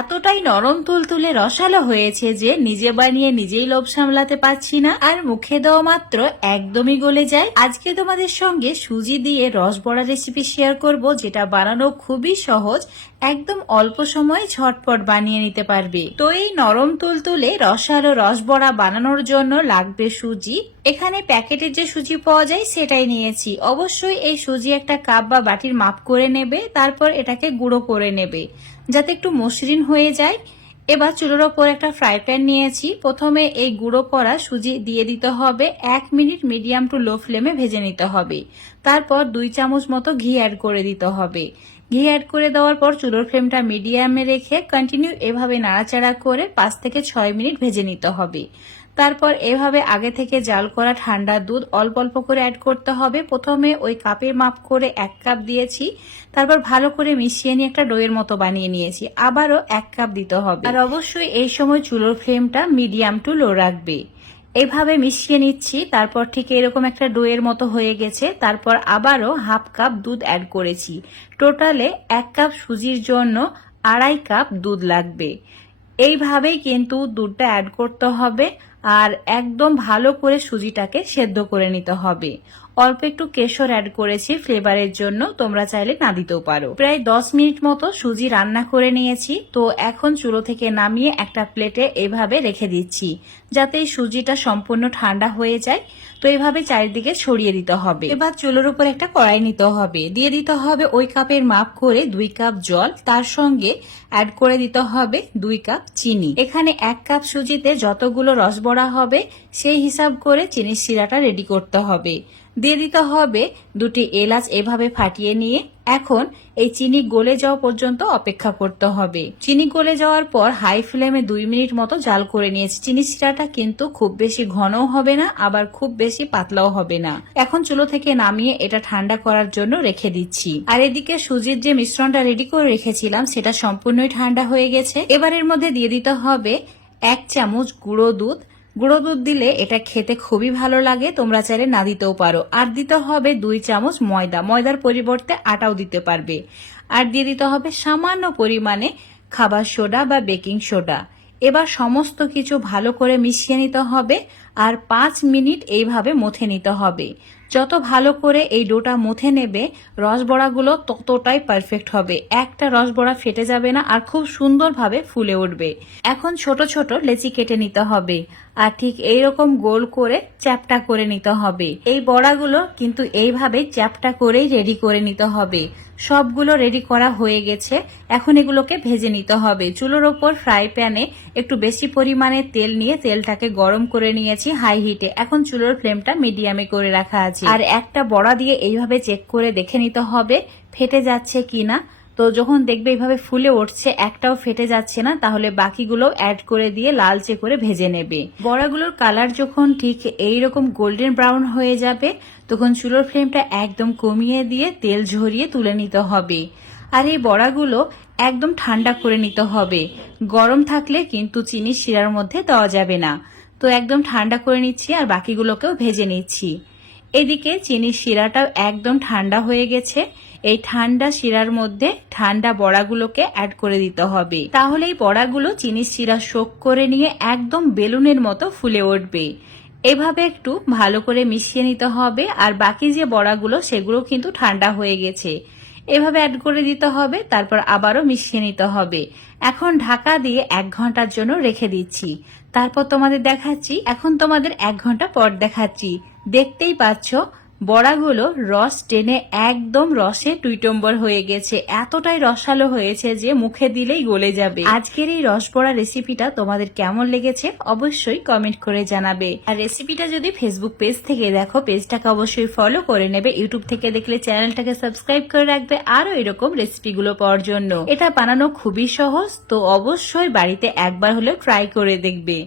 এতটাই নরম তুলতুলে রসালো হয়েছে যে নিজে বানিয়ে নিজেই লোভ সামলাতে পারছি না, আর মুখে দেওয়া মাত্র একদমই গলে যায়। আজকে তোমাদের সঙ্গে সুজি দিয়ে রসবড়া রেসিপি শেয়ার করব, যেটা বানানো খুবই সহজ, একদম অল্প সময়ে ঝটপট বানিয়ে নিতে পারবে। তো এই নরম তুলতুলে রসালো রসবড়া বানানোর জন্য লাগবে সুজি। এখানে প্যাকেটের যে সুজি পাওয়া যায় সেটাই নিয়েছি। অবশ্যই এই সুজি একটা কাপ বা বাটির মাপ করে নেবে, তারপর এটাকে গুঁড়ো করে নেবে যাতে একটু মসৃণ হয়ে যায়। এবার চুলোর ওপর একটা ফ্রাই প্যান নিয়েছি। প্রথমে এই গুঁড়ো করা সুজি দিয়ে দিতে হবে। 1 মিনিট মিডিয়াম টু লো ফ্লেমে ভেজে নিতে হবে। তারপর 2 চামচ মতো ঘি অ্যাড করে দিতে হবে। ঘি অ্যাড করে দেওয়ার পর চুলোর ফ্লেমটা মিডিয়ামে রেখে কন্টিনিউ এভাবে নাড়াচাড়া করে 5 থেকে 6 মিনিট ভেজে নিতে হবে। তারপর এভাবে আগে থেকে জাল করা ঠান্ডা দুধ অল্প অল্প করে অ্যাড করতে হবে। প্রথমে ওই কাপের মাপ করে 1 কাপ দিয়েছি, তারপর ভালো করে মিশিয়ে নিয়ে একটা ডোয়ের মতো বানিয়ে নিয়েছি। আবারও 1 কাপ দিতে হবে, আর অবশ্যই এই সময় চুলোর ফ্লেমটা মিডিয়াম টু লো রাখবে। এইভাবে মিশিয়ে নিচ্ছি। তারপর ঠিক এরকম একটা ডোয়ের মতো হয়ে গেছে। তারপর আবারও হাফ কাপ দুধ অ্যাড করেছি। টোটালে 1 কাপ সুজির জন্য 2.5 কাপ দুধ লাগবে। এইভাবেই কিন্তু দুধটা অ্যাড করতে হবে, আর একদম ভালো করে সুজিটাকে সেদ্ধ করে নিতে হবে। অল্প একটু কেশর অ্যাড করেছি ফ্লেভারের জন্য, তোমরা চাইলে না দিতেও পারো। প্রায় 10 মিনিট মতো সুজি রান্না করে নিয়েছি। তো এখন চুলো থেকে নামিয়ে একটা প্লেটে এভাবে রেখে দিচ্ছি যাতে এই সুজিটা সম্পূর্ণ ঠান্ডা হয়ে যায়। তো এইভাবে চারিদিকে ছড়িয়ে দিতে হবে। এবার চুলোর উপর একটা কড়াই নিতে হবে, দিয়ে দিতে হবে ওই কাপের মাপ করে 2 কাপ জল, তার সঙ্গে অ্যাড করে দিতে হবে 2 কাপ চিনি। এখানে 1 কাপ সুজিতে যতগুলো রসবড়া হবে সেই হিসাব করে চিনির শিরাটা রেডি করতে হবে। দিয়ে দিতে হবে 2টি এলাচ এভাবে ফাটিয়ে নিয়ে এখন এই চিনি গলে যাওয়া পর্যন্ত অপেক্ষা করতে হবে। চিনি গলে যাওয়ার পর হাই ফ্লেমে 2 মিনিট মতো জাল করে নিয়েছি। চিনি শিরাটা কিন্তু খুব বেশি ঘনও হবে না, আবার খুব বেশি পাতলাও হবে না। এখন চুলো থেকে নামিয়ে এটা ঠান্ডা করার জন্য রেখে দিচ্ছি। আর এদিকে সুজির যে মিশ্রণটা রেডি করে রেখেছিলাম সেটা সম্পূর্ণই ঠান্ডা হয়ে গেছে। এবার এর মধ্যে দিয়ে দিতে হবে 1 চামচ গুঁড়ো দুধ। গুঁড়ো দুধ দিলে এটা খেতে খুবই ভালো লাগে, তোমরা চাইলে না দিতেও পারো। আর দিতে হবে 2 চামচ ময়দা, ময়দার পরিবর্তে আটাও দিতে পারবে। আর দিয়ে দিতে হবে সামান্য পরিমাণে খাবার সোডা বা বেকিং সোডা। এবার সমস্ত কিছু ভালো করে মিশিয়ে নিতে হবে আর 5 মিনিট এইভাবে মথে নিতে হবে। যত ভালো করে এই ডোটা মুথে নেবে রসবড়াগুলো ততটাই পারফেক্ট হবে। একটা রসবড়া ফেটে যাবে না আর খুব সুন্দরভাবে ফুলে উঠবে। এখন ছোট ছোট লেচি কেটে নিতে হবে আর ঠিক এইরকম গোল করে চ্যাপটা করে নিতে হবে। এই বড়াগুলো কিন্তু এইভাবে চ্যাপটা করেই রেডি করে নিতে হবে। সবগুলো রেডি করা হয়ে গেছে। এখন এগুলোকে ভেজে নিতে হবে। চুলোর ওপর ফ্রাই প্যানে একটু বেশি পরিমাণে তেল নিয়ে তেলটাকে গরম করে নিয়েছি হাই হিটে। এখন চুলোর ফ্লেমটা মিডিয়ামে করে রাখা আছে। আর একটা বড়া দিয়ে এইভাবে চেক করে দেখে নিতে হবে ফেটে যাচ্ছে কিনা। তো যখন দেখবে এইভাবে ফুলে উঠছে, একটাও ফেটে যাচ্ছে না, তাহলে বাকিগুলো অ্যাড করে দিয়ে লালচে করে ভেজে নেবে। বড়াগুলোর কালার যখন ঠিক এইরকম গোল্ডেন ব্রাউন হয়ে যাবে তখন চুলোর ফ্লেমটা একদম কমিয়ে দিয়ে তেল ঝরিয়ে তুলে নিতে হবে। আর এই বড়াগুলো একদম ঠান্ডা করে নিতে হবে। গরম থাকলে কিন্তু চিনির শিরার মধ্যে দেওয়া যাবে না। তো একদম ঠান্ডা করে নিচ্ছি আর বাকিগুলোকেও ভেজে নিচ্ছি। এদিকে চিনির শিরাটাও একদম ঠান্ডা হয়ে গেছে। এই ঠান্ডা শিরার মধ্যে ঠান্ডা বড়াগুলোকে অ্যাড করে দিতে হবে, তাহলে এই বড়াগুলো চিনির শিরা শোক করে নিয়ে একদম বেলুনের মতো ফুলে উঠবে। এভাবে একটু ভালো করে মিশিয়ে নিতে হবে। আর বাকি যে বড়াগুলো সেগুলো কিন্তু ঠান্ডা হয়ে গেছে, এভাবে অ্যাড করে দিতে হবে। তারপর আবারও মিশিয়ে নিতে হবে। এখন ঢাকা দিয়ে 1 ঘন্টার জন্য রেখে দিচ্ছি। তারপর তোমাদের দেখাচ্ছি। এখন তোমাদের 1 ঘন্টা পর দেখাচ্ছি। দেখতেই পাচ্ছ বড়াগুলো রস টেনে একদম রসে টুইটম্বর হয়ে গেছে। এতটাই রসালো হয়েছে যে মুখে দিলেই গলে যাবে। আজকের এই রসবড়া রেসিপিটা তোমাদের কেমন লেগেছে অবশ্যই কমেন্ট করে জানাবে। আর রেসিপিটা যদি ফেসবুক পেজ থেকে দেখো পেজটাকে অবশ্যই ফলো করে নেবে। ইউটিউব থেকে দেখলে চ্যানেলটাকে সাবস্ক্রাইব করে রাখবে আরো এরকম রেসিপিগুলো পাওয়ার জন্য। এটা বানানো খুবই সহজ, তো অবশ্যই বাড়িতে একবার হলেও ট্রাই করে দেখবে।